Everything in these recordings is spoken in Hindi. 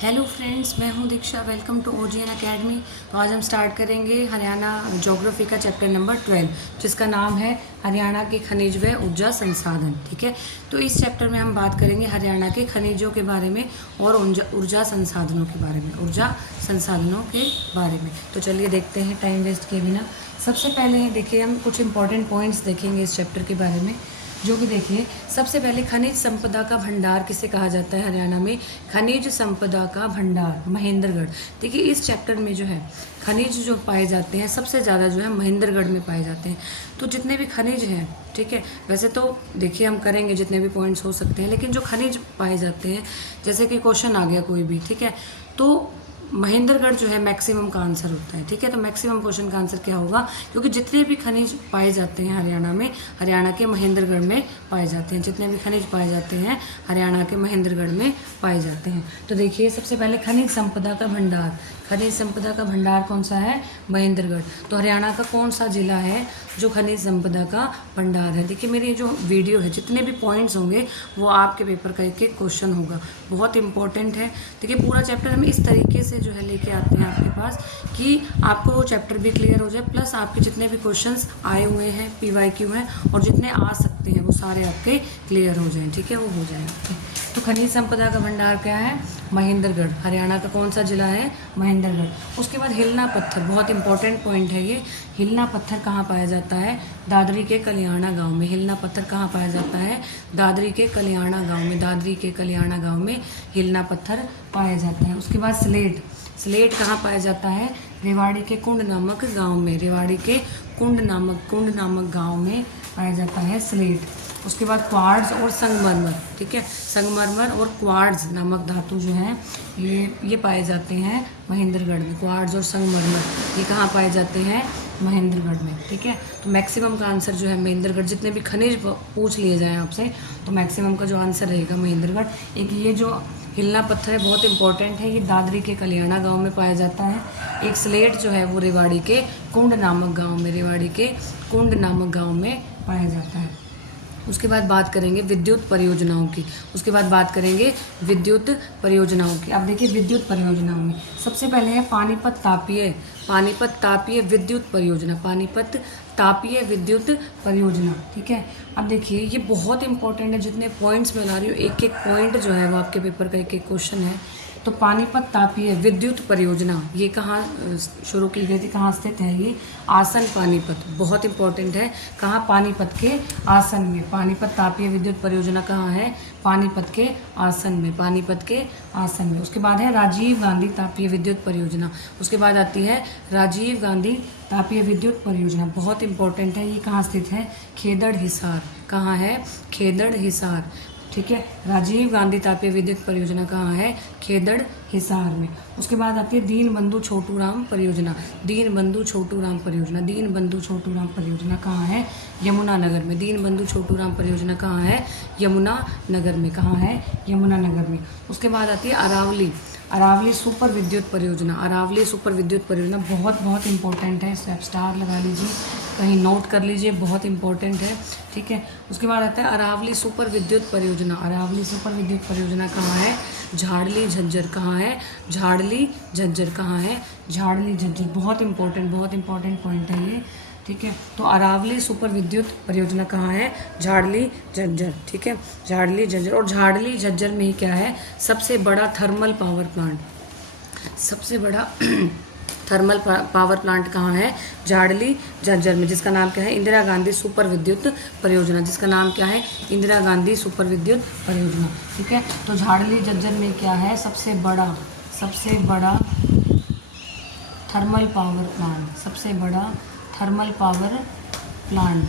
हेलो फ्रेंड्स, मैं हूं Diksha. Welcome to OGN Academy. तो आज हम स्टार्ट करेंगे हरियाणा ज्योग्राफी का चैप्टर नंबर 12, जिसका नाम है हरियाणा के खनिज व ऊर्जा संसाधन। ठीक है, तो इस चैप्टर में हम बात करेंगे हरियाणा के खनिजों के बारे में और ऊर्जा संसाधनों के बारे में, ऊर्जा संसाधनों के बारे में। तो चलिए देखते हैं टाइम वेस्ट किए बिना। सबसे पहले देखिए, हम कुछ इंपॉर्टेंट पॉइंट्स देखेंगे इस चैप्टर के बारे में, जो कि देखिए सबसे पहले खनिज संपदा का भंडार किसे कहा जाता है हरियाणा में। खनिज संपदा का भंडार महेंद्रगढ़। देखिए इस चैप्टर में जो है खनिज जो पाए जाते हैं सबसे ज़्यादा जो है महेंद्रगढ़ में पाए जाते हैं। तो जितने भी खनिज हैं, ठीक है, वैसे तो देखिए हम करेंगे जितने भी पॉइंट्स हो सकते हैं, लेकिन जो खनिज पाए जाते हैं, जैसे कि क्वेश्चन आ गया कोई भी, ठीक है, तो महेंद्रगढ़ जो है मैक्सिमम का आंसर होता है। ठीक है, तो मैक्सिमम क्वेश्चन का आंसर क्या होगा, क्योंकि जितने भी खनिज पाए जाते हैं हरियाणा में, हरियाणा के महेंद्रगढ़ में पाए जाते हैं। जितने भी खनिज पाए जाते हैं हरियाणा के महेंद्रगढ़ में पाए जाते हैं। तो देखिए सबसे पहले खनिज संपदा का भंडार, खनिज संपदा का भंडार कौन सा है, महेंद्रगढ़। तो हरियाणा का कौन सा जिला है जो खनिज संपदा का भंडार है। देखिए मेरी जो वीडियो है, जितने भी पॉइंट्स होंगे वो आपके पेपर का एक एक क्वेश्चन होगा, बहुत इंपॉर्टेंट है। देखिए पूरा चैप्टर हम इस तरीके से जो है लेके आते हैं आपके पास कि आपको वो चैप्टर भी क्लियर हो जाए, प्लस आपके जितने भी क्वेश्चंस आए हुए हैं, PYQ हैं, और जितने आ सकते हैं वो सारे आपके क्लियर हो जाएं। ठीक है, वो हो जाएगा। तो खनिज संपदा का भंडार क्या है, महेंद्रगढ़। हरियाणा का कौन सा जिला है, महेंद्रगढ़। उसके बाद हिलना पत्थर, बहुत इंपॉर्टेंट पॉइंट है ये। हिलना पत्थर कहाँ पाया जाता है, दादरी के कलियाणा गांव में। हिलना पत्थर कहाँ पाया जाता है, दादरी के कलियाणा गांव में। दादरी के कलियाणा गांव में हिलना पत्थर पाया जाता है। उसके बाद स्लेट, स्लेट कहाँ पाया जाता है, रेवाड़ी के कुंड नामक गांव में। रेवाड़ी के कुंड नामक गांव में पाया जाता है स्लेट। उसके बाद क्वार्ट्ज और संगमरमर, ठीक है, संगमरमर और क्वार्ट्ज नामक धातु जो हैं ये पाए जाते हैं महेंद्रगढ़ में। क्वार्ट्ज और संगमरमर ये कहाँ पाए जाते हैं, महेंद्रगढ़ में। ठीक है, तो मैक्सिमम का आंसर जो है महेंद्रगढ़। जितने भी खनिज पूछ लिए जाएं आपसे, तो मैक्सिमम का जो आंसर रहेगा महेंद्रगढ़। एक ये जो हिलना पत्थर है बहुत इंपॉर्टेंट है, ये दादरी के कलियाणा गांव में पाया जाता है। एक स्लेट जो है वो रेवाड़ी के कुंड नामक गांव में, रेवाड़ी के कुंड नामक गांव में पाया जाता है। उसके बाद बात करेंगे विद्युत परियोजनाओं की। उसके बाद बात करेंगे विद्युत परियोजनाओं की। अब देखिए विद्युत परियोजनाओं में सबसे पहले है पानीपत तापीय विद्युत परियोजना। पानीपत तापीय विद्युत परियोजना, ठीक है। अब देखिए ये बहुत इंपॉर्टेंट है, जितने पॉइंट्स मैं ला रही हूँ एक एक पॉइंट जो है वो आपके पेपर का एक एक क्वेश्चन है। तो पानीपत तापीय विद्युत परियोजना ये कहाँ शुरू की गई थी, कहाँ स्थित है ये, आसन पानीपत। बहुत इंपॉर्टेंट है, कहाँ, पानीपत के आसन में। पानीपत तापीय विद्युत परियोजना कहाँ है, पानीपत के आसन में, पानीपत के आसन में। उसके बाद है राजीव गांधी तापीय विद्युत परियोजना। उसके बाद आती है राजीव गांधी तापीय विद्युत परियोजना, बहुत इंपॉर्टेंट है। ये कहाँ स्थित है, खेदड़ हिसार। कहाँ है, खेदड़ हिसार। ठीक है, राजीव गांधी तापीय विद्युत परियोजना कहाँ है, खेदड़ हिसार में। उसके बाद आती है दीनबंधु छोटूराम परियोजना। दीनबंधु छोटूराम परियोजना, दीनबंधु छोटूराम परियोजना कहाँ है, यमुनानगर में। दीनबंधु छोटूराम परियोजना कहाँ है, यमुनानगर में। कहाँ है, यमुनानगर में। उसके बाद आती है अरावली सुपर विद्युत परियोजना। अरावली सुपर विद्युत परियोजना बहुत इंपॉर्टेंट है, इसे आप स्टार लगा लीजिए, कहीं नोट कर लीजिए, बहुत इंपॉर्टेंट है। ठीक है, उसके बाद आता है अरावली सुपर विद्युत परियोजना। अरावली सुपर विद्युत परियोजना कहाँ है, झाड़ली झज्जर। कहाँ है, झाड़ली झज्जर। कहाँ है, झाड़ली झज्जर। बहुत इंपॉर्टेंट पॉइंट है ये। ठीक है, तो अरावली सुपर विद्युत परियोजना कहाँ है, झाड़ली झज्जर। ठीक है, झाड़ली झज्जर। और झाड़ली झज्जर में ही क्या है, सबसे बड़ा थर्मल पावर प्लांट। सबसे बड़ा थर्मल पावर प्लांट कहाँ है, झाड़ली झज्जर में, जिसका नाम क्या है, इंदिरा गांधी सुपर विद्युत परियोजना। जिसका नाम क्या है, इंदिरा गांधी सुपर विद्युत परियोजना। ठीक है, तो झाड़ली झज्जर में क्या है, सबसे बड़ा थर्मल पावर प्लांट। सबसे बड़ा थर्मल पावर प्लांट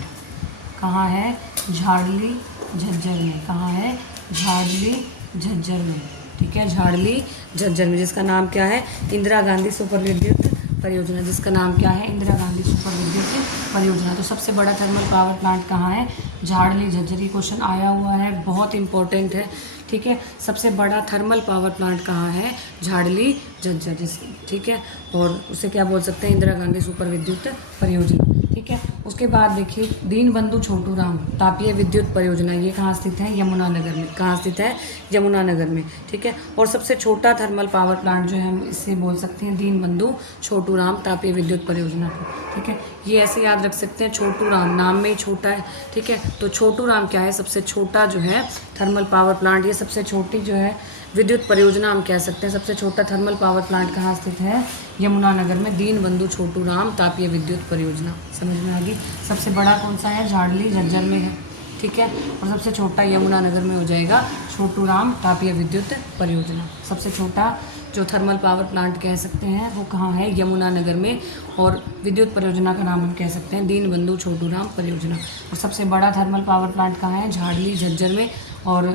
कहाँ है, झाड़ली झज्जर में। कहाँ है, झाड़ली झज्जर में। ठीक है, झाड़ली झज्जर में, जिसका नाम क्या है, इंदिरा गांधी सुपर विद्युत परियोजना। जिसका नाम क्या है, इंदिरा गांधी सुपर विद्युत परियोजना। तो सबसे बड़ा थर्मल पावर प्लांट कहाँ है, झाड़ली झज्जर। क्वेश्चन आया हुआ है, बहुत इंपॉर्टेंट है। ठीक है, सबसे बड़ा थर्मल पावर प्लांट कहाँ है, झाड़ली झज्जर। ठीक है, और उसे क्या बोल सकते हैं, इंदिरा गांधी सुपर विद्युत परियोजना। ठीक है। ठीक है। उसके बाद देखिए दीनबंधु छोटूराम तापीय विद्युत परियोजना, ये कहाँ स्थित है? यमुनानगर में। कहाँ स्थित है? यमुनानगर में, ठीक है। और सबसे छोटा थर्मल पावर प्लांट जो है हम इससे बोल सकते हैं दीनबंधु छोटूराम तापीय विद्युत परियोजना को, ठीक है। ये ऐसे याद रख सकते हैं, छोटूराम नाम में ही छोटा है, ठीक है। तो छोटूराम क्या है? सबसे छोटा जो है थर्मल पावर प्लांट, ये सबसे छोटी जो है विद्युत परियोजना हम कह सकते हैं। सबसे छोटा थर्मल पावर प्लांट कहाँ स्थित है? यमुनानगर में, दीनबंधु छोटूराम तापीय विद्युत परियोजना। समझ में आ गई? सबसे बड़ा कौन सा है? झाड़ली झज्जर में है, ठीक है। और सबसे छोटा यमुनानगर में हो जाएगा छोटूराम तापीय विद्युत परियोजना। सबसे छोटा जो थर्मल पावर प्लांट कह सकते हैं वो कहाँ है? यमुनानगर में। और विद्युत परियोजना का नाम हम कह सकते हैं दीनबंधु छोटूराम परियोजना। और सबसे बड़ा थर्मल पावर प्लांट कहाँ है? झाड़ली झज्जर में। और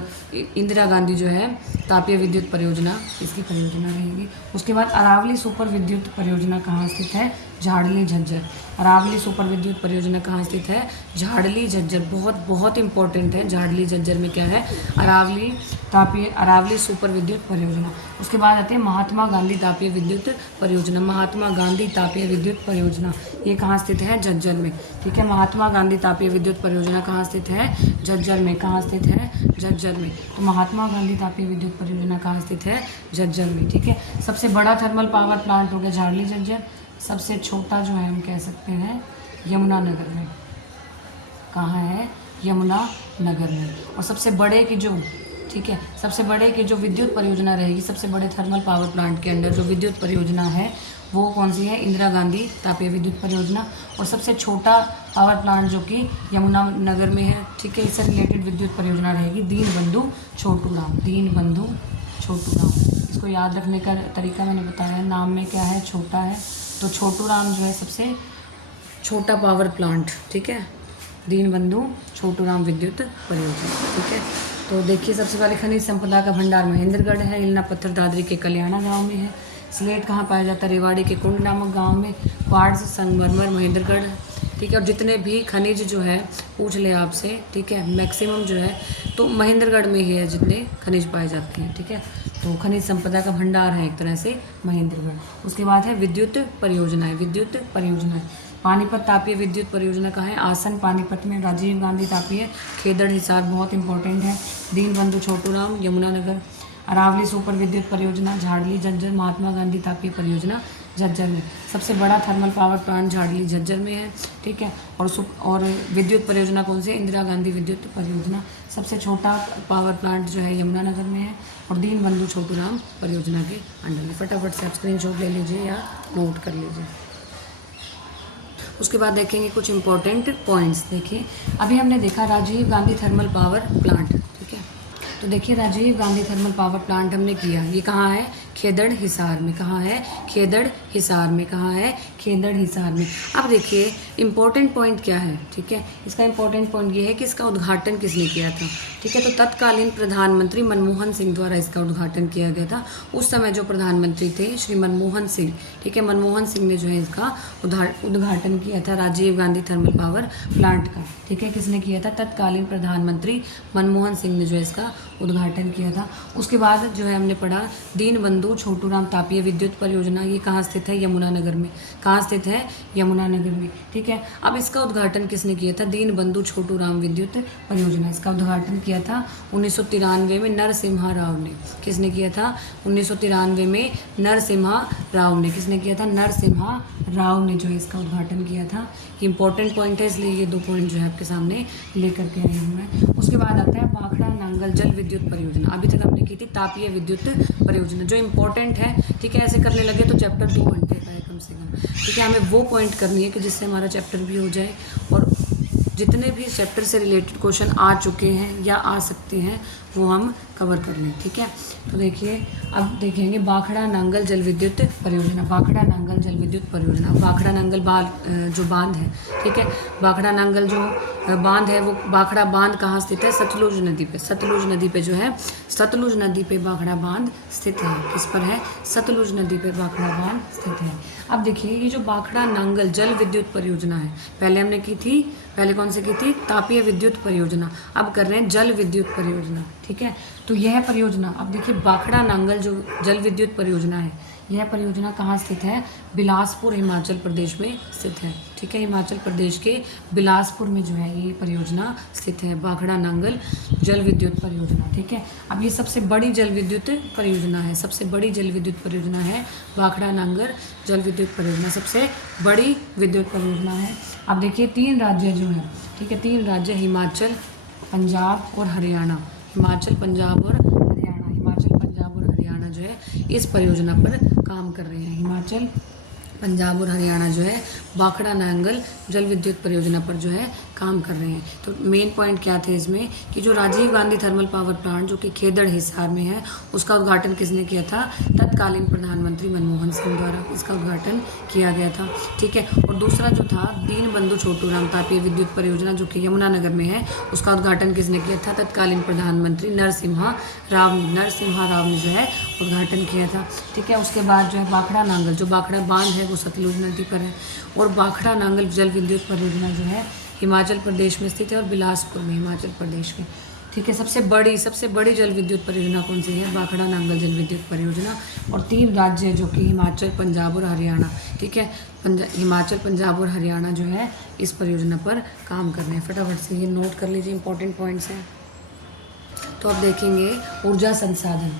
इंदिरा गांधी जो है तापीय विद्युत परियोजना इसकी परियोजना रहेगी। उसके बाद अरावली सुपर विद्युत परियोजना कहाँ स्थित है? झाड़ली झज्जर। अरावली सुपर विद्युत परियोजना कहाँ स्थित है? झाड़ली झज्जर। बहुत बहुत इंपॉर्टेंट है। झाड़ली झज्जर में क्या है? अरावली सुपर विद्युत परियोजना। उसके बाद आते हैं महात्मा गांधी तापीय विद्युत परियोजना। महात्मा गांधी तापीय विद्युत परियोजना ये कहाँ स्थित है? झज्जर में, ठीक है। महात्मा गांधी तापीय विद्युत परियोजना कहाँ स्थित है? झज्जर में। कहाँ स्थित है? झज्जर में। तो महात्मा गांधी तापीय विद्युत परियोजना कहाँ स्थित है? झज्जर में, ठीक है। सबसे बड़ा थर्मल पावर प्लांट हो गया झाड़ली झज्जर। सबसे छोटा जो है हम कह सकते हैं यमुनानगर में। कहाँ है? यमुनानगर में। और सबसे बड़े की जो, ठीक है, सबसे बड़े की जो विद्युत परियोजना रहेगी, सबसे बड़े थर्मल पावर प्लांट के अंडर जो विद्युत परियोजना है वो कौन सी है? इंदिरा गांधी तापीय विद्युत परियोजना। और सबसे छोटा पावर प्लांट जो कि यमुनानगर में है, ठीक है, इससे रिलेटेड विद्युत परियोजना रहेगी दीनबंधु छोटूराम। दीनबंधु छोटूराम, इसको याद रखने का तरीका मैंने बताया, नाम में क्या है? छोटा है। तो छोटूराम जो है सबसे छोटा पावर प्लांट, ठीक है, दीनबंधु छोटूराम विद्युत परियोजना, ठीक है। तो देखिए सबसे पहले खनिज संपदा का भंडार महेंद्रगढ़ है। इलना पत्थर दादरी के कल्याणा गांव में है। स्लेट कहाँ पाया जाता है? रेवाड़ी के कुंड नामक गांव में। क्वार्ट्ज संगमरमर महेंद्रगढ़, ठीक है। और जितने भी खनिज जो है पूछ ले आपसे, ठीक है, मैक्सिमम जो है तो महेंद्रगढ़ में ही है जितने खनिज पाए जाते हैं, ठीक है। तो खनिज संपदा का भंडार है एक तरह से महेंद्रगढ़। उसके बाद है विद्युत परियोजनाएं। विद्युत परियोजनाएं, पानीपत तापीय विद्युत परियोजना का है आसन पानीपत में। राजीव गांधी तापीय खेदड़ हिसार, बहुत इंपॉर्टेंट है। दीनबंधु छोटूराम यमुनानगर। अरावली सुपर विद्युत परियोजना झाड़ली झज्जर। महात्मा गांधी तापीय परियोजना झज्जर में। सबसे बड़ा थर्मल पावर प्लांट झाड़ली झज्जर में है, ठीक है। और विद्युत परियोजना कौन सी है? इंदिरा गांधी विद्युत परियोजना। सबसे छोटा पावर प्लांट जो है यमुनानगर में है। और दीनबंधु छोटूराम परियोजना के अंडर में। फटाफट से आप स्क्रीनशॉट ले लीजिए या नोट कर लीजिए। उसके बाद देखेंगे कुछ इंपॉर्टेंट पॉइंट्स। देखिए अभी हमने देखा Rajiv Gandhi thermal power plant, ठीक है। तो देखिए Rajiv Gandhi thermal power plant हमने किया, ये कहाँ है? खेदड़ हिसार में। कहाँ है? खेदड़ हिसार में। कहाँ है? खेदड़ हिसार में। अब देखिए इंपॉर्टेंट पॉइंट क्या है, ठीक है, इसका इंपॉर्टेंट पॉइंट ये है कि इसका उद्घाटन किसने किया था, ठीक है। तो तत्कालीन प्रधानमंत्री मनमोहन सिंह द्वारा इसका उद्घाटन किया गया था। उस समय जो प्रधानमंत्री थे श्री मनमोहन सिंह, ठीक है, मनमोहन सिंह ने जो है इसका उद्घाटन किया था Rajiv Gandhi thermal power plant का, ठीक है। किसने किया था? तत्कालीन प्रधानमंत्री मनमोहन सिंह ने जो है इसका उद्घाटन किया था। उसके बाद जो है हमने पढ़ा दीनबंधु छोटूराम तापीय विद्युत परियोजना, ये कहाँ स्थित है? यमुनानगर में। कहाँ स्थित है? यमुनानगर में, ठीक है। अब इसका उद्घाटन किसने किया था? दीनबंधु छोटूराम विद्युत परियोजना, इसका उद्घाटन किया था 1993 में नरसिम्हा राव ने। किसने किया था? 1993 में नरसिम्हा राव ने। किसने किया था? नरसिम्हा राव ने जो है इसका उद्घाटन किया था। इंपॉर्टेंट पॉइंट है, इसलिए ये 2 पॉइंट जो है आपके सामने लेकर के आई हूँ मैं। उसके बाद आता है भाखड़ा नांगल जल विद्युत परियोजना। अभी तक हमने की थी तापीय विद्युत परियोजना, जो इंपॉर्टेंट है, ठीक है। ऐसे करने लगे तो चैप्टर 2 घंटे का है कम से कम, ठीक है। हमें वो पॉइंट करनी है कि जिससे हमारा चैप्टर भी हो जाए और जितने भी चैप्टर से रिलेटेड क्वेश्चन आ चुके हैं या आ सकते हैं वो हम कवर कर लें, ठीक है। तो देखिए अब देखेंगे भाखड़ा नांगल जल विद्युत परियोजना। भाखड़ा नांगल जल विद्युत परियोजना, भाखड़ा नांगल जो बांध है, ठीक है, भाखड़ा नांगल जो बांध है वो भाखड़ा बांध कहाँ स्थित है? सतलुज नदी पे। सतलुज नदी पे जो है, सतलुज नदी पे भाखड़ा बांध स्थित है। किस पर है? सतलुज नदी पे भाखड़ा बांध स्थित है। अब देखिए ये जो भाखड़ा नांगल जल विद्युत परियोजना है, पहले हमने की थी, पहले कौन से की थी? तापीय विद्युत परियोजना। अब कर रहे हैं जल विद्युत परियोजना, ठीक है। तो यह परियोजना, अब देखिए भाखड़ा नांगल जो जल विद्युत परियोजना है, यह परियोजना कहाँ स्थित है? बिलासपुर हिमाचल प्रदेश में स्थित है। ठीक है, हिमाचल प्रदेश के बिलासपुर में जो है ये परियोजना स्थित है, भाखड़ा नांगल जल विद्युत परियोजना। ठीक है, अब ये सबसे बड़ी जल विद्युत परियोजना है, सबसे बड़ी जल विद्युत परियोजना है भाखड़ा नांगल जल विद्युत परियोजना, सबसे बड़ी विद्युत परियोजना है। अब देखिए 3 राज्य जो हैं, ठीक है, 3 राज्य हिमाचल, पंजाब और हरियाणा, हिमाचल, पंजाब और हरियाणा, हिमाचल, पंजाब और हरियाणा जो है इस परियोजना पर काम कर रहे हैं। हिमाचल, पंजाब और हरियाणा जो है भाखड़ा नांगल जल विद्युत परियोजना पर जो है काम कर रहे हैं। तो मेन पॉइंट क्या थे इसमें कि जो Rajiv Gandhi thermal power plant जो कि खेदड़ हिसार में है, उसका उद्घाटन किसने किया था? तत्कालीन प्रधानमंत्री मनमोहन सिंह द्वारा इसका उद्घाटन किया गया था। ठीक है, और दूसरा जो था दीनबंधु छोटूराम तापीय विद्युत परियोजना जो कि यमुनानगर में है, उसका उद्घाटन किसने किया था? तत्कालीन प्रधानमंत्री नरसिम्हा राव ने जो है उद्घाटन किया था। ठीक है, उसके बाद जो है भाखड़ा नांगल, जो भाखड़ा बांध है वो सतलुज नदी पर है, और भाखड़ा नांगल जल विद्युत परियोजना जो है हिमाचल प्रदेश में स्थित है और बिलासपुर में, हिमाचल प्रदेश में। ठीक है, सबसे बड़ी जल विद्युत परियोजना कौन सी है? भाखड़ा नांगल जल विद्युत परियोजना। और 3 राज्य जो कि हिमाचल, पंजाब और हरियाणा, ठीक है, हिमाचल, पंजाब और हरियाणा जो है इस परियोजना पर काम कर रहे हैं। फटाफट से ये नोट कर लीजिए, इंपॉर्टेंट पॉइंट्स हैं। तो अब देखेंगे ऊर्जा संसाधन,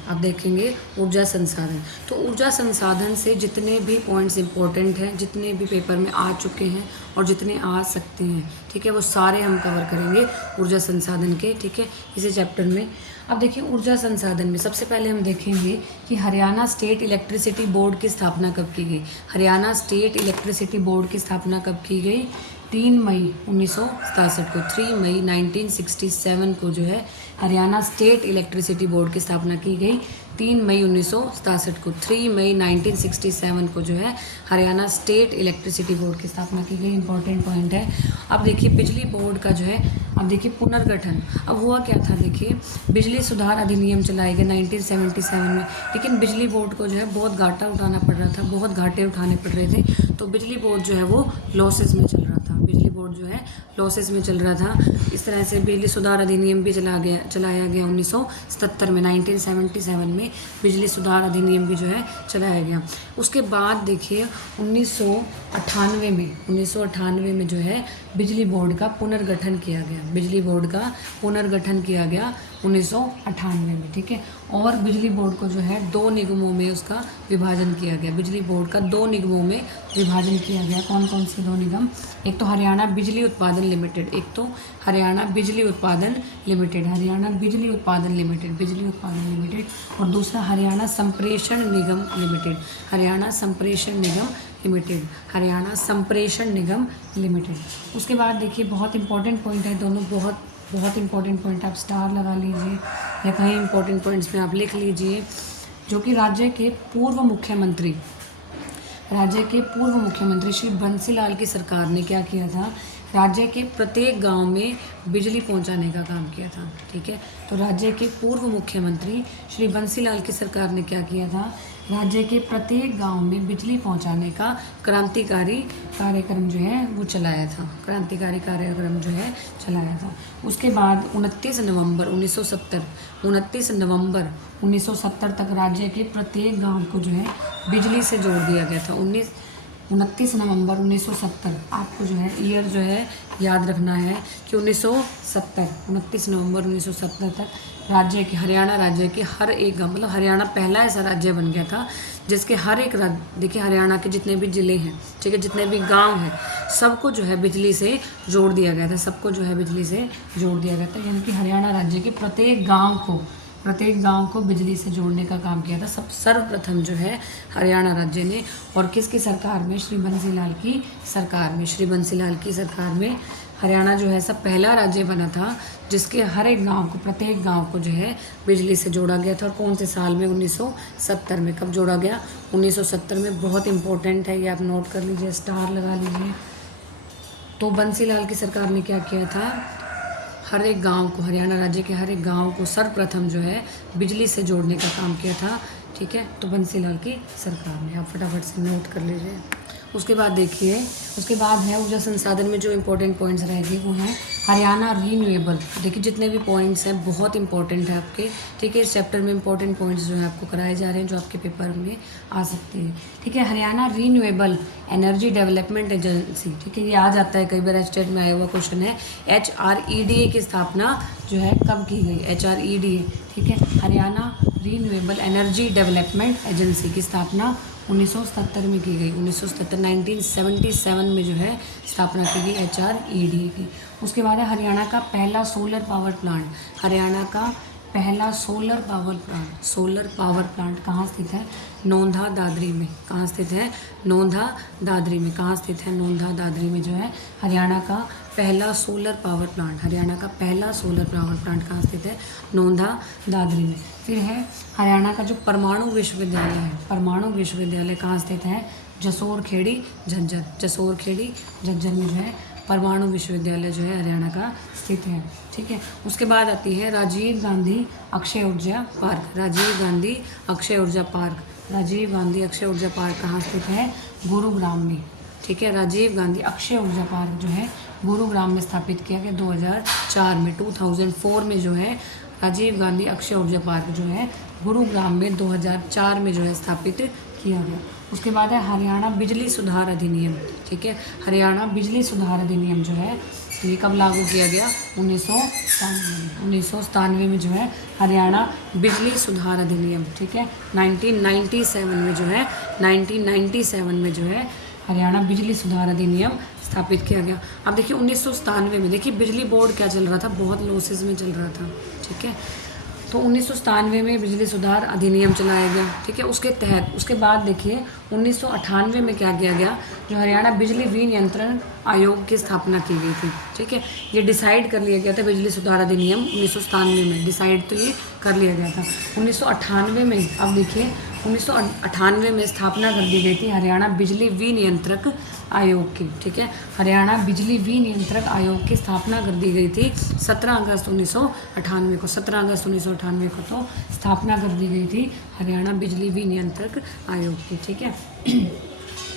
तो ऊर्जा संसाधन से जितने भी पॉइंट्स इंपॉर्टेंट हैं, जितने भी पेपर में आ चुके हैं और जितने आ सकते हैं, ठीक है, वो सारे हम कवर करेंगे ऊर्जा संसाधन के। ठीक है, इसी चैप्टर में। अब देखिए ऊर्जा संसाधन में सबसे पहले हम देखेंगे कि हरियाणा स्टेट इलेक्ट्रिसिटी बोर्ड की स्थापना कब की गई। हरियाणा स्टेट इलेक्ट्रिसिटी बोर्ड की स्थापना कब की गई? 3 मई 1967 को, 3 मई 1967 को जो है हरियाणा स्टेट इलेक्ट्रिसिटी बोर्ड की स्थापना की गई। 3 मई 1967 को, 3 मई 1967 को जो है हरियाणा स्टेट इलेक्ट्रिसिटी बोर्ड की स्थापना की गई। इंपॉर्टेंट पॉइंट है। अब देखिए बिजली बोर्ड का जो है, अब देखिए पुनर्गठन। अब हुआ क्या था, देखिए बिजली सुधार अधिनियम चलाए गए 1977 में, लेकिन बिजली बोर्ड को जो है बहुत घाटा उठाना पड़ रहा था, बहुत घाटे उठाने पड़ रहे थे, तो बिजली बोर्ड जो है वो लॉसेस में चल रहा था, बिजली बोर्ड जो है लॉसेस में चल रहा था। इस तरह से बिजली सुधार अधिनियम भी चलाया गया 1977 में, 1977 में बिजली सुधार अधिनियम भी जो है चलाया गया। उसके बाद देखिए 1998 में जो है बिजली बोर्ड का पुनर्गठन किया गया, बिजली बोर्ड का पुनर्गठन किया गया 1998 में। ठीक है, और बिजली बोर्ड को जो है 2 निगमों में उसका विभाजन किया गया, बिजली बोर्ड का 2 निगमों में विभाजन किया गया। कौन कौन से 2 निगम? एक तो हरियाणा बिजली उत्पादन लिमिटेड, और दूसरा हरियाणा संप्रेषण निगम लिमिटेड, उसके बाद देखिए बहुत इंपॉर्टेंट पॉइंट है दोनों, बहुत इंपॉर्टेंट पॉइंट, आप स्टार लगा लीजिए या कहीं इंपॉर्टेंट पॉइंट्स में आप लिख लीजिए। जो कि राज्य के पूर्व मुख्यमंत्री श्री बंसीलाल की सरकार ने क्या किया था? राज्य के प्रत्येक गांव में बिजली पहुंचाने का काम किया था। ठीक है, तो राज्य के पूर्व मुख्यमंत्री श्री बंसीलाल की सरकार ने क्या किया था? राज्य के प्रत्येक गांव में बिजली पहुंचाने का क्रांतिकारी कार्यक्रम जो है वो चलाया था, उसके बाद 29 नवंबर 1970 तक राज्य के प्रत्येक गांव को जो है बिजली से जोड़ दिया गया था। 29 नवंबर 1970, आपको जो है ईयर जो है याद रखना है कि 29 नवंबर 1970 तक हरियाणा राज्य के हर एक गाँव, मतलब हरियाणा पहला ऐसा राज्य बन गया था जिसके हर एक देखिए हरियाणा के जितने भी ज़िले हैं, ठीक है, जितने भी गांव हैं, सबको जो है बिजली से जोड़ दिया गया था, यानी कि हरियाणा राज्य के प्रत्येक गांव को बिजली से जोड़ने का काम किया था सर्वप्रथम जो है हरियाणा राज्य ने। और किसकी सरकार में? श्री बंसीलाल की सरकार में हरियाणा जो है सब पहला राज्य बना था जिसके हर एक गांव को, प्रत्येक गांव को जो है बिजली से जोड़ा गया था। और कौन से साल में? 1970 में। कब जोड़ा गया? 1970 में। बहुत इंपॉर्टेंट है ये, आप नोट कर लीजिए, स्टार लगा लीजिए। तो बंसीलाल की सरकार ने क्या किया था? हर एक गांव को, हरियाणा राज्य के हर एक गांव को सर्वप्रथम जो है बिजली से जोड़ने का काम किया था। ठीक है, तो बंसीलाल की सरकार ने, आप फटाफट से नोट कर लीजिए। उसके बाद देखिए, उसके बाद है ऊर्जा संसाधन में जो इंपॉर्टेंट पॉइंट्स रहेंगे वो हैं हरियाणा रीन्यूएबल। देखिए जितने भी पॉइंट्स हैं बहुत इंपॉर्टेंट है आपके, ठीक है। इस चैप्टर में इंपॉर्टेंट पॉइंट्स जो है आपको कराए जा रहे हैं जो आपके पेपर में आ सकते हैं, ठीक है। Haryana renewable energy development agency, ठीक है, ये आ जाता है कई बार स्टेट में आया हुआ क्वेश्चन है। HREDA की स्थापना जो है कब की गई, HREDA, ठीक है। Haryana renewable energy development agency की स्थापना 1977 में की गई, 1977 1977 में जो है स्थापना की गई HREDA की। उसके बाद है हरियाणा का पहला सोलर पावर प्लांट, हरियाणा का पहला सोलर पावर प्लांट कहाँ स्थित है, नोंधा दादरी में। कहाँ स्थित है, नोंधा दादरी में। कहाँ स्थित है, नोंधा दादरी में जो है हरियाणा का पहला सोलर पावर प्लांट, हरियाणा का पहला सोलर पावर प्लांट कहाँ स्थित है, नोंधा दादरी में। फिर है हरियाणा का जो परमाणु विश्वविद्यालय है, परमाणु विश्वविद्यालय कहाँ स्थित है, जसोर खेड़ी झज्जर, जसोर खेड़ी झज्जर में जो है परमाणु विश्वविद्यालय जो है हरियाणा का स्थित है, ठीक है। उसके बाद आती है राजीव गांधी अक्षय ऊर्जा पार्क, राजीव गांधी अक्षय ऊर्जा पार्क, राजीव गांधी अक्षय ऊर्जा पार्क कहाँ स्थित है, गुरुग्राम में, ठीक है। राजीव गांधी अक्षय ऊर्जा पार्क जो है गुरुग्राम में स्थापित किया गया 2004 में, 2004 में जो है राजीव गांधी अक्षय ऊर्जा पार्क जो है गुरुग्राम में 2004 में जो है स्थापित किया गया। उसके बाद है हरियाणा बिजली सुधार अधिनियम, ठीक है। हरियाणा बिजली सुधार अधिनियम जो है ये कब लागू किया गया, 1997 में जो है हरियाणा बिजली सुधार अधिनियम, ठीक है। 1997 में जो है 1997 में जो है हरियाणा बिजली सुधार अधिनियम स्थापित किया गया। अब देखिए 1997 में देखिए बिजली बोर्ड क्या चल रहा था, बहुत लॉसेस में चल रहा था, ठीक है। तो 1997 में बिजली सुधार अधिनियम चलाया गया, ठीक है। उसके तहत उसके बाद देखिए 1998 में क्या किया गया, जो हरियाणा बिजली विनियंत्रण आयोग की स्थापना की गई थी, ठीक है। ये डिसाइड कर लिया गया था बिजली सुधार अधिनियम 1997 में, डिसाइड तो ये कर लिया गया था 1998 में। अब देखिए 1998 में स्थापना कर दी गई थी हरियाणा बिजली विनियंत्रक आयोग की, ठीक है। हरियाणा बिजली विनियंत्रक आयोग की स्थापना कर दी गई थी 17 अगस्त 1998 को, 17 अगस्त 1998 को तो स्थापना कर दी गई थी हरियाणा बिजली विनियंत्रक आयोग की, ठीक है।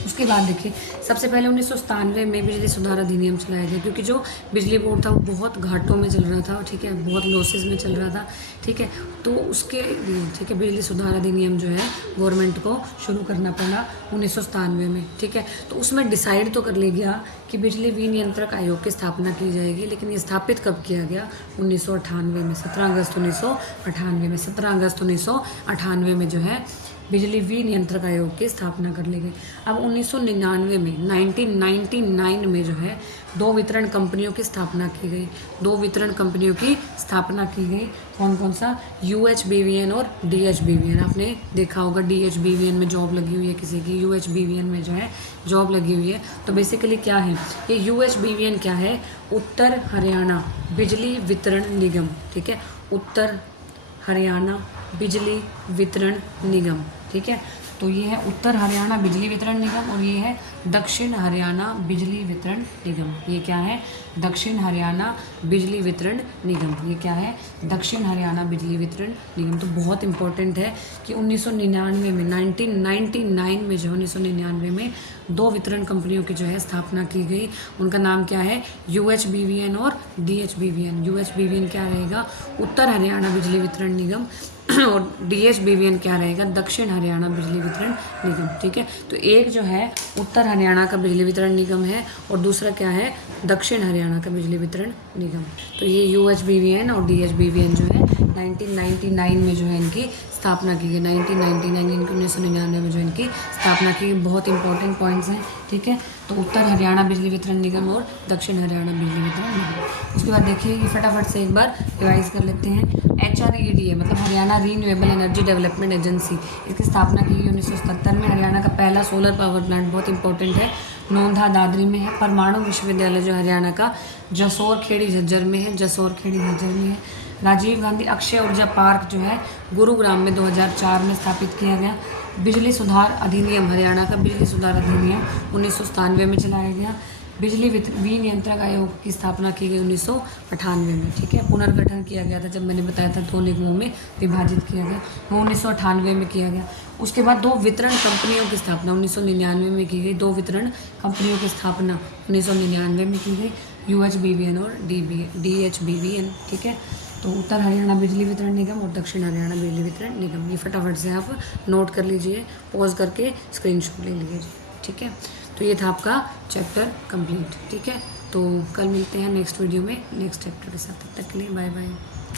उसके बाद देखिए सबसे पहले 1997 में बिजली सुधार अधिनियम चलाया गया, क्योंकि जो बिजली बोर्ड था वो बहुत घाटों में चल रहा था, ठीक है, बहुत लॉसेस में चल रहा था, ठीक है। तो उसके लिए, ठीक है, बिजली सुधार अधिनियम जो है गवर्नमेंट को शुरू करना पड़ा 1997 में, ठीक है। तो उसमें डिसाइड तो कर लिया गया कि बिजली विनियंत्रक आयोग की स्थापना की जाएगी, लेकिन ये स्थापित कब किया गया, 1998 में, 17 अगस्त 1998 में, 17 अगस्त 1998 में जो है बिजली विनियंत्रक आयोग की स्थापना कर ली गई। अब 1999 में 1999 में जो है दो वितरण कंपनियों की स्थापना की गई, दो वितरण कंपनियों की स्थापना की गई। कौन कौन सा, UHBVN और DHBVN। आपने देखा होगा DHBVN में जॉब लगी हुई है किसी की, UHBVN में जो है जॉब लगी हुई है। तो बेसिकली क्या है ये UHBVN क्या है, उत्तर हरियाणा बिजली वितरण निगम, ठीक है, उत्तर हरियाणा बिजली वितरण निगम, ठीक है। तो ये है उत्तर हरियाणा बिजली वितरण निगम और ये है दक्षिण हरियाणा बिजली वितरण निगम। ये क्या है, दक्षिण हरियाणा बिजली वितरण निगम, ये क्या है, दक्षिण हरियाणा बिजली वितरण निगम। तो बहुत इंपॉर्टेंट है कि 1999 में 1999 में जो 1999 में दो वितरण कंपनियों की जो है स्थापना की गई। उनका नाम क्या है, UHBVN और DHBVN। UHBVN क्या रहेगा, उत्तर हरियाणा बिजली वितरण निगम और DHBVN क्या रहेगा, दक्षिण हरियाणा बिजली वितरण निगम, ठीक है। तो एक जो है उत्तर हरियाणा का बिजली वितरण निगम है और दूसरा क्या है, दक्षिण हरियाणा का बिजली वितरण निगम। तो ये UHBVN और DHBVN जो है 1999 में जो है इनकी स्थापना की गई, 1999 इनकी 1999 में जो इनकी स्थापना की गई। बहुत इंपॉर्टेंट पॉइंट्स हैं, ठीक है। तो उत्तर हरियाणा बिजली वितरण निगम और दक्षिण हरियाणा बिजली वितरण निगम। उसके बाद देखिए ये फटाफट से एक बार रिवाइज कर लेते हैं। HREDA मतलब Haryana renewable energy development agency, इसकी स्थापना की गई 1977 में। हरियाणा का पहला सोलर पावर प्लांट, बहुत इंपॉर्टेंट है, नोंधा दादरी में है। परमाणु विश्वविद्यालय जो हरियाणा का जसोर खेड़ी झज्जर में है, जसोर खेड़ी झज्जर में है। राजीव गांधी अक्षय ऊर्जा पार्क जो है गुरुग्राम में 2004 में स्थापित किया गया। बिजली सुधार अधिनियम, हरियाणा का बिजली सुधार अधिनियम 1997 में चलाया गया। बिजली विनियंत्रक आयोग की स्थापना की गई 1998 में, ठीक है। पुनर्गठन किया गया था, जब मैंने बताया था 2 निगमों में विभाजित किया गया, वो 1998 में किया गया। उसके बाद 2 वितरण कंपनियों की स्थापना 1999 में की गई। 2 वितरण कंपनियों की स्थापना 1999 में की गई, UHBVN और DHBVN, ठीक है। तो उत्तर हरियाणा बिजली वितरण निगम और दक्षिण हरियाणा बिजली वितरण निगम, ये फटाफट से आप नोट कर लीजिए, पॉज करके स्क्रीनशॉट ले लीजिए, ठीक है। तो ये था आपका चैप्टर कंप्लीट, ठीक है। तो कल मिलते हैं नेक्स्ट वीडियो में नेक्स्ट चैप्टर के साथ, तब तक के लिए बाय बाय।